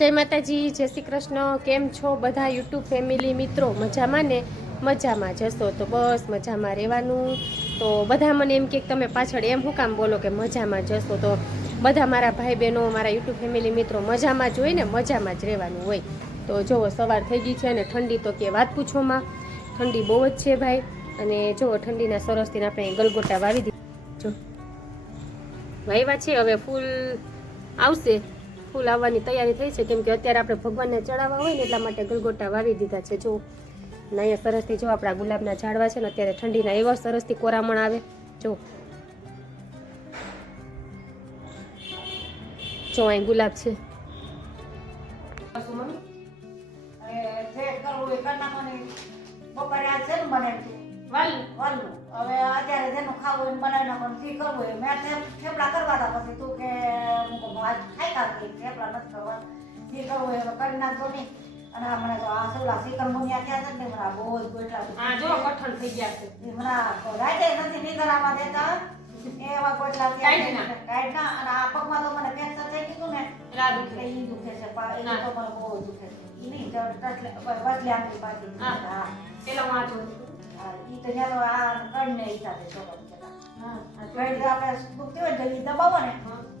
જય માતાજી, જય શ્રી કૃષ્ણ. કેમ છો બધા યુટ્યુબ ફેમિલી મિત્રો? મજામાં ને? મજામાં જશો તો બસ મજામાં રહેવાનું. તો બધા મને એમ કે તમે પાછળ એમ શું કામ બોલો કે મજામાં જશો? તો બધા મારા ભાઈ બહેનો, મારા યુટ્યુબ ફેમિલી મિત્રો મજામાં જ હોય ને, મજામાં જ રહેવાનું હોય. તો જુઓ સવાર થઈ ગઈ છે અને ઠંડી તો કે વાત પૂછોમાં, ઠંડી બહુ જ છે ભાઈ. અને જુઓ ઠંડીના સરસથી આપણે ગલગોટા વાવી દીધા, જો વાવ્યા છે. હવે ફૂલ આવશે, ફૂલ આવવાની તૈયારી થઈ છે, કેમ કે અત્યારે આપણે ભગવાનને ચડાવવા હોય ને એટલા માટે ગલગોટા વાવી દીધા છે. જો અહીંયા સરસથી જો આપણા ગુલાબના ઝાડવા છે ને, અત્યારે ઠંડીના એવા સરસથી કોરામણ આવે. જો અહીં ગુલાબ છે. હવે અત્યારે જેનું ખાવું એને બનાવી નાખવાનું, જે કરવું હોય. મેં થેપલા કરવા હતા, પછી તું કે ખાઈ કાઢી થેપલા નથી કરવા, જે કરવું હોય હવે કરી નાખજો નહીં. અને મને તો આ સોલા સિકન મુનિયા થયા છે ને, મને બહુ જ ગોટલા જો કઠણ થઈ ગયા છે. મને રાતે નથી નીંદરામાં દેતા એવા ગોટલા થયા કાઢ ના. અને આ પગમાં તો મને કેન્સર થઈ ગયું ને, એ દુખે છે, એ તો મને બહુ દુખે છે. એ નહીં વચલે આંગળી પાછી. હા પેલા વાંચો ઈ તો જ્યાં તો આ કણને હિસાબે છોકરા આપણે દુખતી હોય ને દબાવો ને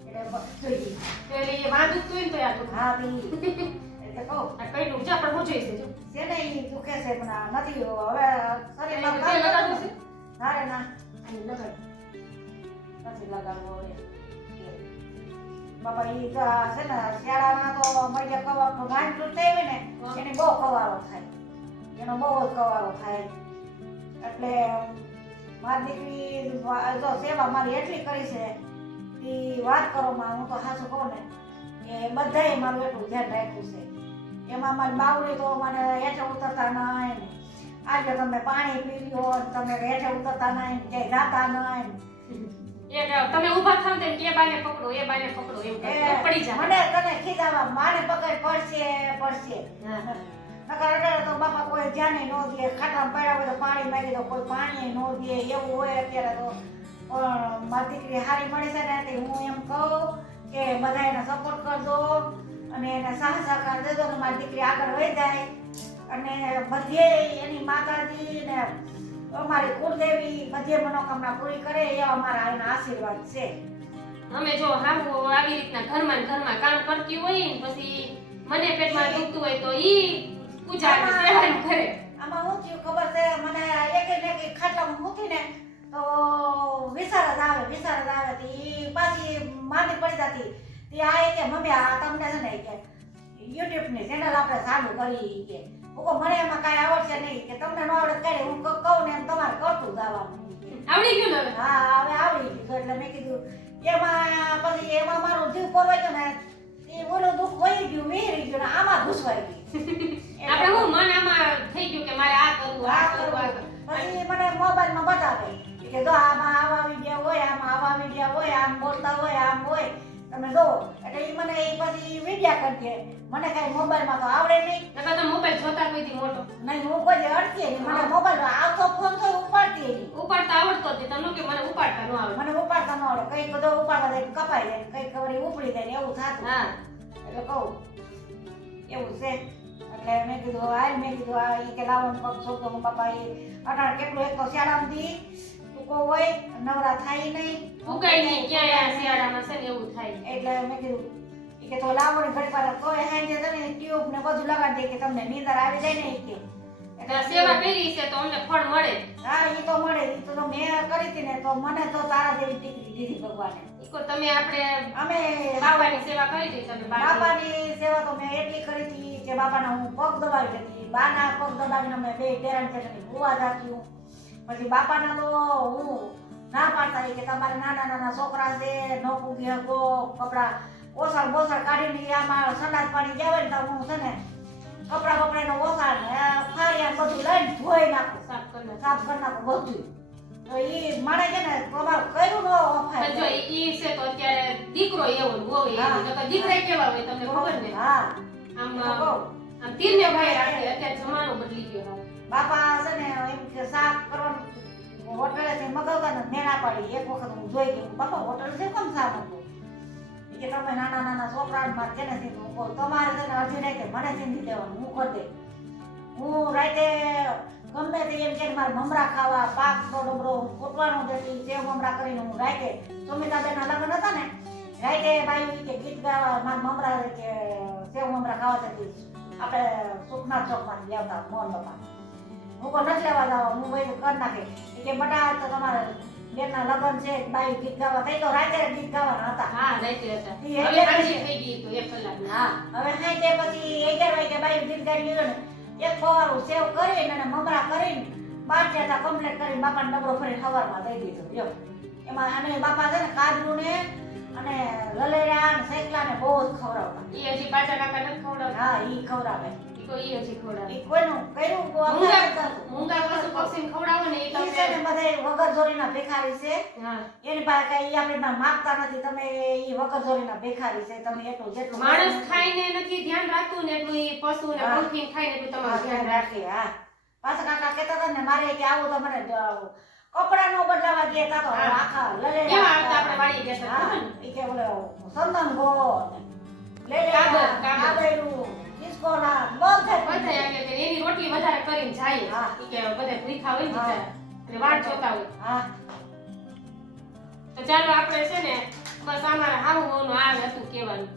એટલે જોઈ એટલે એ વાંધું તું ને તો યાર હા બી એટલે કહું આ કઈ નું છે પણ હું જોઈશે જો છે ને ઈ દુખે છે પણ નથી હવે શરીરમાં તે લગાડવું છે ના રે ના અહીં લગાડ નથી લગાડવો હવે બાપા ઈ તો છે ને શિયાળામાં તો મૈયા કવા માંડ તૂટતા હોય ને એને બહુ કવારો થાય, એનો બહુ જ કવારો થાય. એટલે મારી દીકરી જો સેવા મારી એટલી કરી છે એ વાત કરો માં, હું તો સાચું કહું ને કે બધાએ મારું એટલું ધ્યાન રાખ્યું છે. એમાં મારી બાવડી તો મને હેઠે ઉતરતા નહીં, આજે તમે પાણી પી લ્યો, તમે હેઠે ઉતરતા નહીં, ક્યાંય જાતા નહીં. તમે ઊભા થાવ ને કે બાને પકડો, એ બાને પકડો એમ પડી જાય. મને તને ખીજાવા માને પકડ પડશે. નકર અત્યારે તો બાપા કોઈ ધ્યાને ન દે, ખાટામાં પડ્યા હોય તો પાણી માંગી તો કોઈ પાણી ન દે, એવું હોય અત્યારે તો. પણ મારી દીકરી હારી મળી છે ને, હું એમ કહું કે બધા એને સપોર્ટ કરજો અને એને સાથ સહકાર દેજો ને મારી દીકરી આગળ વહી જાય. અને બધે એની માતાજી ને અમારી કુળદેવી બધે મનોકામના પૂરી કરે એવા મારા એના આશીર્વાદ છે. અમે જો હાવું આવી રીતના ઘરમાં કામ કરતી હોય ને પછી મને પેટમાં દુખતું હોય તો ઈ પૂજા સેવાનું કરે. આમાં હું થયું ખબર છે મને, એક ખાટલામાં મૂકીને તો વિચાર જ આવે તો ઈ પાછી માંદી પડી જતી. તે આ કે મમ્મી આ તમને છે ને કે યુટ્યુબ ની ચેનલ આપણે ચાલુ કરી કે મને એમાં કાંઈ આવડશે નહીં, કે તમને ન આવડે કઈ હું કહું ને એમ તમારે કરતું જવાનું. આવડી ગયું ને? હા હવે આવડી ગયું. એટલે મેં કીધું એમાં પછી એમાં મારું જીવ પરવાઈ ગયો ને, એ ઓલું દુઃખ વહી ગયું, વિહરી ગયું ને આમાં ઘૂસવાઈ ગયું. આપણે હું મન આમાં થઈ ગયું કે મારે આ કરવું. પછી મને મોબાઈલમાં બતાવે કે જો આમાં આવા વિડિયો હોય, આમાં આવા વિડિયો હોય, આમ બોલતા હોય, આમ હોય, તમે જોવો. એટલે ઈ મને ઈ પછી વિડિયા કરી દે. મને કઈ મોબાઈલમાં તો આવડે નહીં. નકર તો મોબાઈલ જોતા કોઈથી મોટો નહીં, હું કોઈ અડતી નહીં. મને મોબાઈલ આવતો ફોન તો ઉપાડતી નહીં. ઉપાડતા આવડતો હતી તમને કે મને ઉપાડતા ન આવડે. મને ઉપાડતા ન આવડે. કઈ બધો ઉપાડવા જાય કપાઈ જાય, કઈ ખબર ઉપડી જાય એવું થાતું. હા એટલે કહું એવું છે. એટલે મેં કીધું આ ઈ કે લાવો પગ છોકરો હું બાપા એ અટાણ કેટલું એક તો શિયાળામાં દી ટૂંકો હોય, નવરા થાય નહીં, ઉકાઈ નહીં ક્યાંય શિયાળામાં છે ને એવું થાય. એટલે મેં કીધું ઈ કે તો લાવો ને ઘડી વાર કોઈ હાંજે છે ને ટ્યુબ ને બધું લગાડી દે કે તમને નીંદર આવી જાય ને ઈ કે. એટલે સેવા કરી છે તો અમને ફળ મળે. હા ઈ તો મળે. ઈ તો મેં કરી હતી ને તો મને તો તારા જેવી દીકરી દીધી ભગવાને. ઈકો તમે આપણે અમે બાપાની સેવા કરી હતી. તમે બાપાની સેવા તો મેં એટલી કરી હતી કે બાપાના હું પગ દબાવી લેતી. બાના પગ દબાવીને અમે બે ટેરણ ટેરણી ભૂવા જાતી. પછી બાપાના તો હું ના પાડતા કે તમારે નાના છોકરા છે, ન પૂગી હકો, કપડા ઓસાળ બોસાળ કાઢીને આમાં સંડાસ પાણી જાવે ને તો હું છે ને કપડા બપડાનો ઓસાળ ફારિયા બધું લઈને ધોઈ નાખું, સાફ કરી નાખું બધું. તો ઈ મારે છે ને તમારું કર્યું ન વફાય. જો ઈ છે તો અત્યારે દીકરો એવો હોય નકર દીકરા કેવા હોય તમને ખબર ને. હા આમ તીરને ભાઈ રાખે. અત્યારે જમાનો બદલી ગયો. બાપા છે ને એમ કે સાફ કરવાનું હોટલે થી મગાવતા ને મેં ના પાડી. એક વખત હું જોઈ ગઈ બાપા હોટલ છે કેમ સાફ હતું. કે તમે નાના નાના છોકરાને મારે કેને સીધું હું કહું તમારે છે ને અડધી રાતે મને સીધી દેવાનું હું કરી દે હું રાતે ગમે તે એમ કે મારે મમરા ખાવા પાકનો ડબરો ફૂટવાનો દેતી સેવ મમરા કરીને હું રાતે સુમિતાબેનના લગ્ન હતા ને રાતે બાઈ કે ગીત ગાવા મારા મમરા કે સેવ મમરા ખાવા જતી આપણે સુખનાથ ચોકમાં ગયા મોહન બાપા હું કોઈ નથી લેવા જાવ હું ભાઈ કરી નાખે કે બટા તો તમારે બેનના લગ્ન છે બાઈ ગીત ગાવા કઈ તો રાતે ગીત ગાવાના હતા હા રાતે હતા ઈ હવે સાંજે થઈ ગઈ તો 1 કલાક હા હવે સાંજે પછી 11 વાગે બાઈ ગીત ગાઈ લીધું ને એક ફવારું સેવ કરીને અને મમરા કરીને બાર કમ્પ્લીટ કરીને બાપાને ડબરો ફરીને સવારમાં દઈ દીધો જો એમાં અને બાપા છે ને કાજુ ને અને લલેડા ને શેકલા ને બહુ જ ખવડાવતા ઈ હજી પાછા કાકા નથી ખવડાવતા હા ઈ ખવડાવે ઈ તો ઈ હજી ખવડાવે ઈ કોઈનું કર્યું મૂંગા પશુ પક્ષીને ખવડાવો ને ઈ ઈ છે ને બધે વગર જોરીના ભિખારી છે હા એની પાસે કઈ આપણે માંગતા નથી તમે ઈ વગર જોરીના ભિખારી છે તમે એટલું જેટલું માણસ ખાઈને નથી ધ્યાન રાખતું ને એટલું ઈ પશુ ને પંખી ખાઈને એટલું તમારું ધ્યાન રાખે હા પાછા કાકા કહેતા હતા ને મારે કે આવું તો મને કપડા નો બદલાવા દેતા તો આખા લલેડા કેવા આવતા આપણે વાળી જતા હા ઈ કે બોલે સંતન ગો કાગળ, લેલેડા કાબેડું કિસકોના બધે બધા આવે કે એની રોટલી વધારે કરીને જાય હા. ઈ કે બધા ભૂખ્યા હોય ને બિચારા એટલે વાટ જોતા હોય હા તો ચાલો આપણે છે ને બસ અમારા હાવું હોનું આ હતું કહેવાનું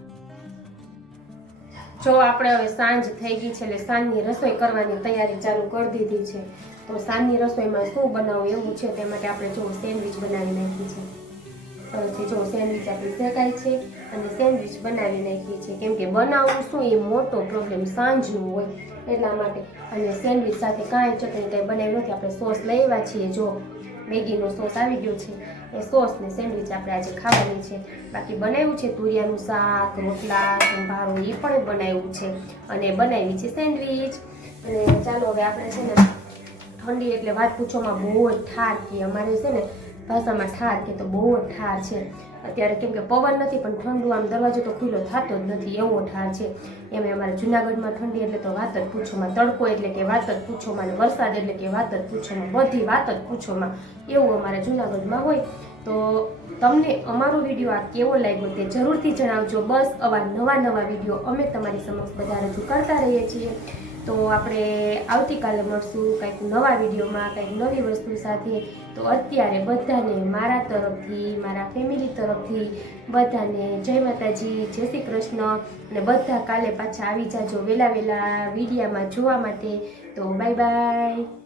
જો આપણે હવે સાંજ થઈ ગઈ છે એટલે સાંજની રસોઈ કરવાની તૈયારી ચાલુ કરી દીધી છે તો સાંજની રસોઈમાં શું બનાવવું એવું છે તે માટે આપણે જો સેન્ડવિચ બનાવી નાખી છે પછી જો સેન્ડવિચ આપણી શેકાય છે અને સેન્ડવિચ બનાવી નાખી છે કેમ કે બનાવવું શું એ મોટો પ્રોબ્લેમ સાંજનું હોય એટલા માટે અને સેન્ડવિચ સાથે કાંઈ ચટણી કંઈ બનાવી નથી આપણે સોસ લઈ આવ્યા છીએ જો મેગીનો સોસ આવી ગયો છે એ સોસ ને સેન્ડવિચ આપણે આજે ખાવાની છે બાકી બનાવ્યું છે તુરિયાનું શાક રોટલા સંભારો એ પણ બનાવ્યું છે અને બનાવી છે સેન્ડવિચ અને ચાલો હવે આપણે છે ને ઠંડી એટલે વાત પૂછોમાં બહુ જ ઠાર કે અમારે છે ને ભાષામાં ઠાર કે તો બહુ જ ઠાર છે અત્યારે કેમ કે પવન નથી પણ ઠંડુ આમ દરવાજો તો ખુલ્લો થતો જ નથી એવો ઠાર છે એમ અમારે જુનાગઢમાં ઠંડી એટલે તો વાત જ પૂછોમાં તડકો એટલે કે વાત જ પૂછોમાં અને વરસાદ એટલે કે વાત જ પૂછોમાં બધી વાત જ પૂછોમાં એવું અમારે જુનાગઢમાં હોય તો તમને અમારો વિડીયો આ કેવો લાગ્યો તે જરૂરથી જણાવજો બસ આવા નવા વિડીયો અમે તમારી સમક્ષ બધા રજૂ કરતા રહીએ છીએ તો આપણે આવતીકાલે મળશું કંઈક નવા વિડીયોમાં કંઈક નવી વસ્તુ સાથે તો અત્યારે બધાને મારા તરફથી મારા ફેમિલી તરફથી બધાને જય માતાજી જય શ્રી કૃષ્ણ અને બધા કાલે પાછા આવી જાજો વહેલા વિડીયામાં જોવા માટે તો બાય બાય.